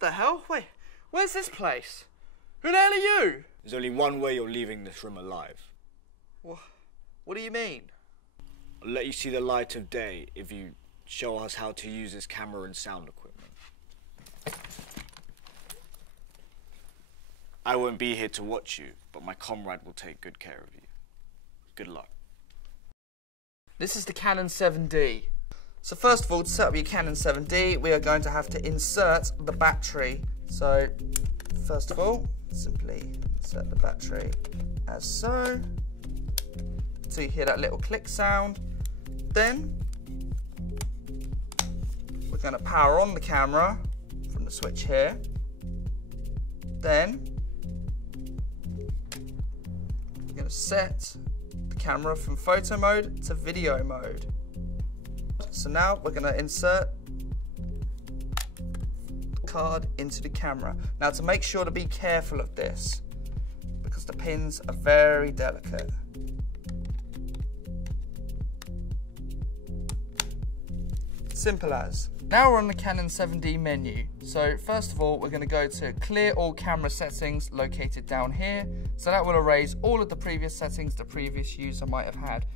the hell? Wait, where's this place? Who the hell are you? There's only one way you're leaving this room alive. What do you mean? I'll let you see the light of day if you show us how to use this camera and sound equipment. I won't be here to watch you, but my comrade will take good care of you. Good luck. This is the Canon 7D. So first of all, to set up your Canon 7D, we are going to have to insert the battery. So first of all, simply insert the battery as so. So you hear that little click sound. Then we're going to power on the camera from the switch here. Then we're going to set the camera from photo mode to video mode. So now we're going to insert the card into the camera. Now to make sure to be careful of this, because the pins are very delicate. Simple as. Now we're on the Canon 7D menu. So first of all, we're going to go to clear all camera settings located down here. So that will erase all of the previous settings the previous user might have had.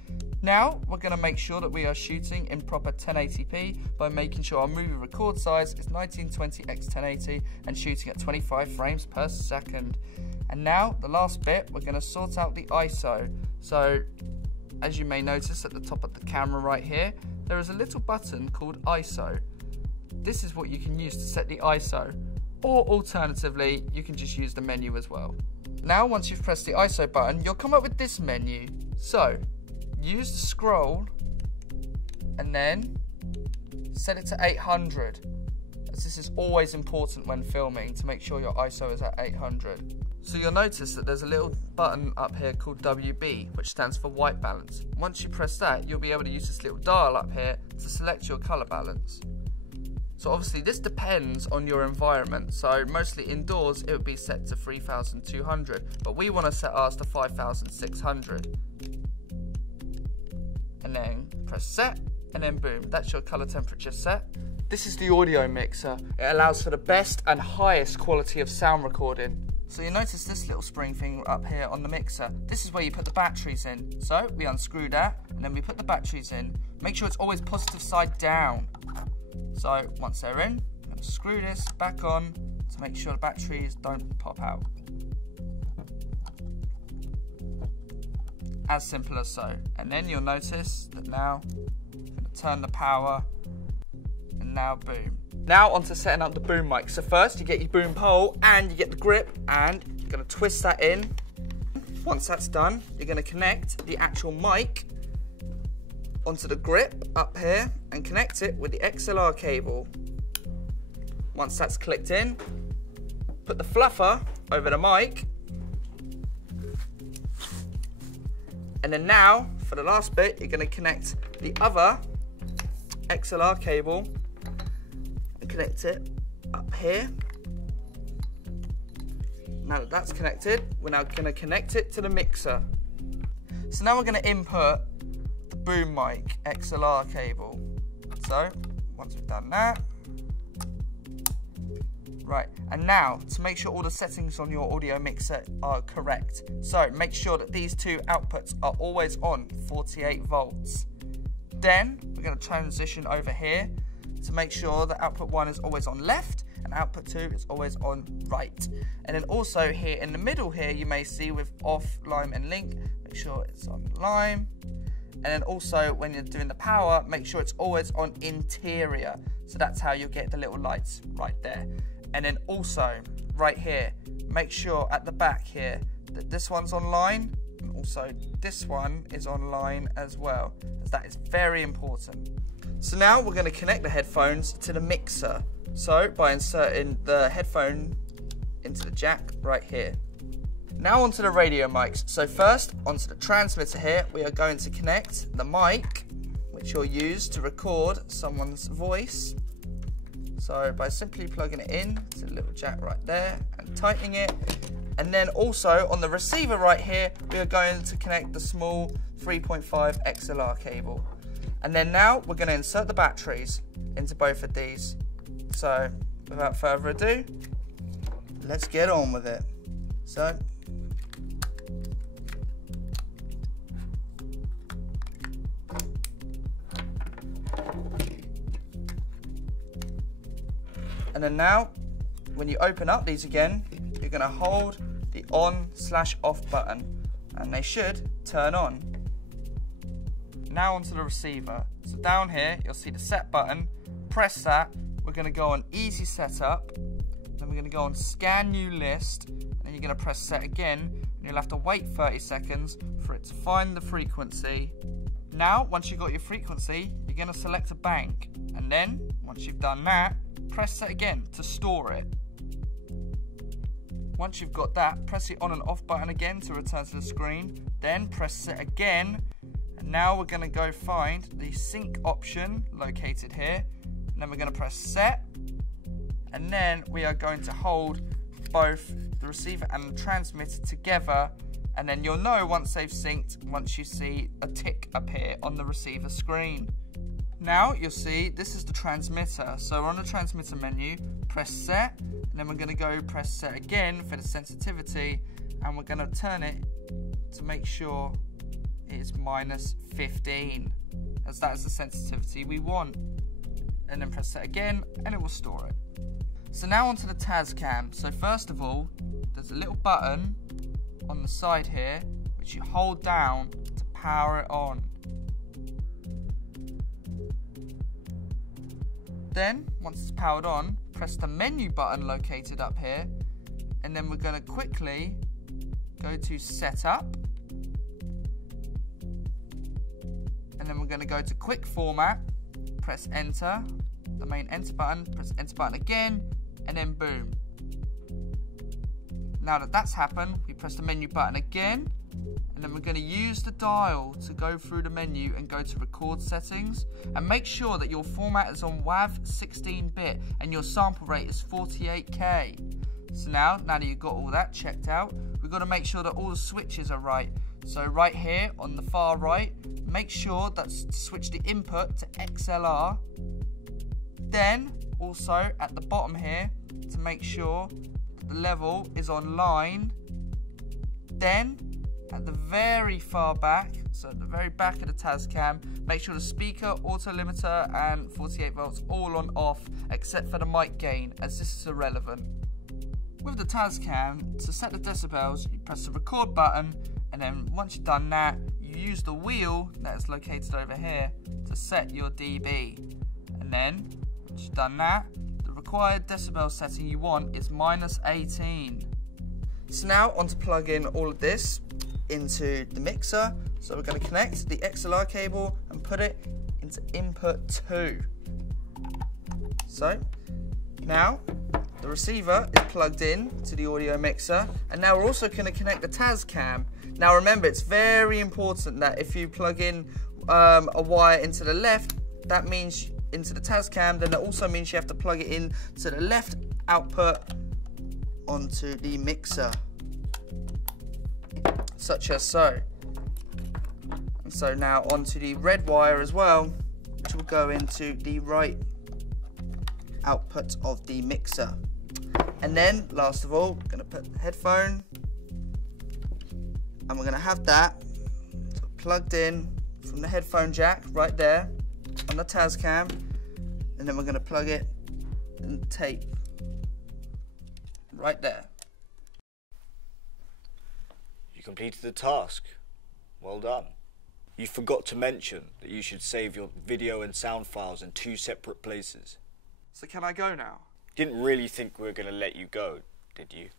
Now we're going to make sure that we are shooting in proper 1080p by making sure our movie record size is 1920x1080 and shooting at 25 frames per second. And now the last bit, we're going to sort out the ISO. So as you may notice at the top of the camera right here, there is a little button called ISO. This is what you can use to set the ISO, or alternatively, you can just use the menu as well. Now, once you've pressed the ISO button, you'll come up with this menu. So, use the scroll, and then set it to 800, as this is always important when filming, to make sure your ISO is at 800. So you'll notice that there's a little button up here called WB, which stands for white balance. Once you press that, you'll be able to use this little dial up here to select your color balance. So obviously this depends on your environment. So mostly indoors it would be set to 3200, but we want to set ours to 5600. And then press set, and then boom, that's your color temperature set. This is the audio mixer. It allows for the best and highest quality of sound recording. So you notice this little spring thing up here on the mixer. This is where you put the batteries in. So we unscrew that, and then we put the batteries in. Make sure it's always positive side down. So once they're in, I'm going to screw this back on to make sure the batteries don't pop out. As simple as so. And then you'll notice that now I'm going to turn the power, and now boom. Now onto setting up the boom mic. So first you get your boom pole and you get the grip, and you're going to twist that in. Once that's done, you're going to connect the actual mic onto the grip up here and connect it with the XLR cable. Once that's clicked in, put the fluffer over the mic. And then now, for the last bit, you're going to connect the other XLR cable and connect it up here. Now that that's connected, we're now going to connect it to the mixer. So now we're going to input the boom mic XLR cable. So once we've done that, right, and now to make sure all the settings on your audio mixer are correct, so make sure that these two outputs are always on 48 volts. Then we're going to transition over here to make sure that output 1 is always on left and output 2 is always on right. And then also here in the middle here, you may see with off, lime and link, make sure it's on lime. And then also when you're doing the power, make sure it's always on interior. So that's how you'll get the little lights right there. And then also right here, make sure at the back here that this one's on line, and also this one is on line as well, as that is very important. So now we're going to connect the headphones to the mixer. So by inserting the headphone into the jack right here. Now onto the radio mics. So first onto the transmitter here, we are going to connect the mic, which you'll use to record someone's voice. So by simply plugging it in to the little jack right there and tightening it. And then also on the receiver right here, we are going to connect the small 3.5 XLR cable. And then now we're going to insert the batteries into both of these. So without further ado, let's get on with it. So, and then now, when you open up these again, you're going to hold the on/off button, and they should turn on. Now onto the receiver. So down here, you'll see the set button. Press that. We're going to go on easy setup. Then we're going to go on scan new list. And then you're going to press set again. And you'll have to wait 30 seconds for it to find the frequency. Now, once you've got your frequency, you're going to select a bank. And then, once you've done that, press set again to store it. Once you've got that, press the on and off button again to return to the screen. Then press set again. And now we're going to go find the sync option located here. And then we're going to press set. And then we are going to hold both the receiver and the transmitter together. And then you'll know once they've synced once you see a tick appear on the receiver screen. Now you'll see this is the transmitter. So we're on the transmitter menu, press set, and then we're going to go press set again for the sensitivity, and we're going to turn it to make sure it's -15, as that is the sensitivity we want. And then press set again, and it will store it. So now onto the Tascam. So first of all, there's a little button on the side here, which you hold down to power it on. Then, once it's powered on, press the menu button located up here, and then we're going to quickly go to Setup, and then we're going to go to Quick Format, press Enter, the main Enter button, press Enter button again, and then boom. Now that that's happened, we press the menu button again, and then we're going to use the dial to go through the menu and go to record settings, and make sure that your format is on WAV 16-bit and your sample rate is 48K. So now that you've got all that checked out, we've got to make sure that all the switches are right. So right here on the far right, make sure that switch the input to XLR. Then also at the bottom here, to make sure that the level is on line. Then at the very far back, so at the very back of the Tascam, make sure the speaker, auto limiter and 48 volts all on off, except for the mic gain, as this is irrelevant. With the Tascam, to set the decibels, you press the record button, and then once you've done that, you use the wheel that is located over here to set your dB. And then, once you've done that, the required decibel setting you want is -18. So now on to plug in all of this into the mixer. So we're going to connect the XLR cable and put it into input 2. So now the receiver is plugged in to the audio mixer, and now we're also going to connect the Tascam. Now remember, it's very important that if you plug in a wire into the left, that means into the Tascam, then that also means you have to plug it in to the left output onto the mixer, such as so. And so now onto the red wire as well, which will go into the right output of the mixer. And then last of all, we're going to put the headphone, and we're going to have that plugged in from the headphone jack right there on the Tascam, and then we're going to plug it and tape right there. You completed the task. Well done. You forgot to mention that you should save your video and sound files in 2 separate places. So can I go now? Didn't really think we were going to let you go, did you?